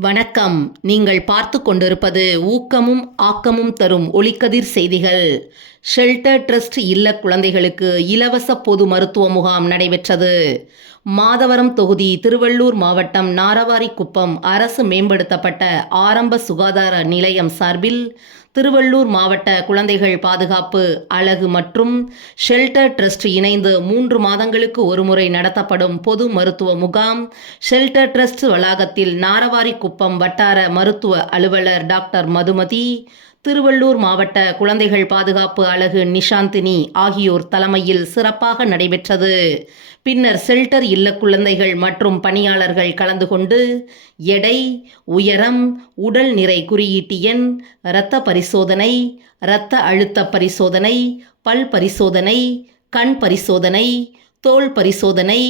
வணக்கம். நீங்கள் பார்த்து கொண்டிருப்பது ஊக்கமும் ஆக்கமும் தரும் ஒளிக்கதிர் செய்திகள். ஷெல்டர் ட்ரஸ்ட் இல்ல குழந்தைகளுக்கு இலவச பொது மருத்துவ முகாம் நடைபெற்றது. மாதவரம் தொகுதி திருவள்ளூர் மாவட்டம் நாரவாரிக்குப்பம் அரசு மேம்படுத்தப்பட்ட ஆரம்ப சுகாதார நிலையம் சார்பில் திருவள்ளூர் மாவட்ட குழந்தைகள் பாதுகாப்பு அழகு மற்றும் ஷெல்டர் ட்ரஸ்ட் இணைந்து மூன்று மாதங்களுக்கு ஒருமுறை நடத்தப்படும் பொது மருத்துவ முகாம் ஷெல்டர் ட்ரஸ்ட் வளாகத்தில் நாரவாரிக்குப்பம் வட்டார மருத்துவ அலுவலர் டாக்டர் மதுமதி திருவள்ளூர் மாவட்ட குழந்தைகள் பாதுகாப்பு அழகு நிஷாந்தினி ஆகியோர் தலைமையில் சிறப்பாக நடைபெற்றது. பின்னர் ஷெல்டர் இல்ல குழந்தைகள் மற்றும் பணியாளர்கள் கலந்து கொண்டு எடை உயரம் உடல் நிறை குறியீட்டு எண் இரத்த பரிசோதனை இரத்த அழுத்த பரிசோதனை பல் பரிசோதனை கண் பரிசோதனை தோல் பரிசோதனை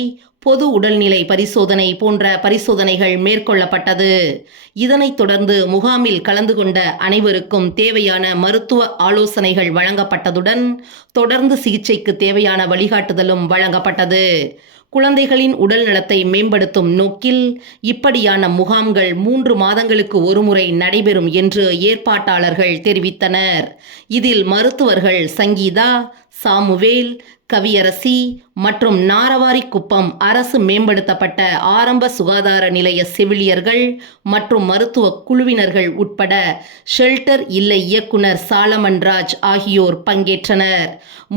பொது உடல்நிலை பரிசோதனை போன்ற பரிசோதனைகள் மேற்கொள்ளப்பட்டது. இதனைத் தொடர்ந்து முகாமில் கலந்து கொண்ட அனைவருக்கும் தேவையான மருத்துவ ஆலோசனைகள் வழங்கப்பட்டதுடன் தொடர்ந்து சிகிச்சைக்கு தேவையான வழிகாட்டுதலும் வழங்கப்பட்டது. குழந்தைகளின் உடல் நலத்தை மேம்படுத்தும் நோக்கில் இப்படியான முகாம்கள் மூன்று மாதங்களுக்கு ஒருமுறை நடைபெறும் என்று ஏற்பாட்டாளர்கள் தெரிவித்தனர். இதில் மருத்துவர்கள் சங்கீதா சாமுவேல் கவியரசி மற்றும் நாரவாரிக்குப்பம் அரசு மேம்படுத்தப்பட்ட ஆரம்ப சுகாதார நிலைய செவிலியர்கள் மற்றும் மருத்துவ குழுவினர்கள் உட்பட ஷெல்டர் இல்லை இயக்குனர் சாலமன் ராஜ் ஆகியோர் பங்கேற்றனர்.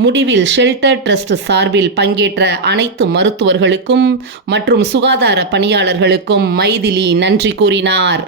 முடிவில் ஷெல்டர் ட்ரஸ்ட் சார்பில் பங்கேற்ற அனைத்து மருத்துவர்களுக்கும் மற்றும் சுகாதார பணியாளர்களுக்கும் மைதிலி நன்றி கூறினார்.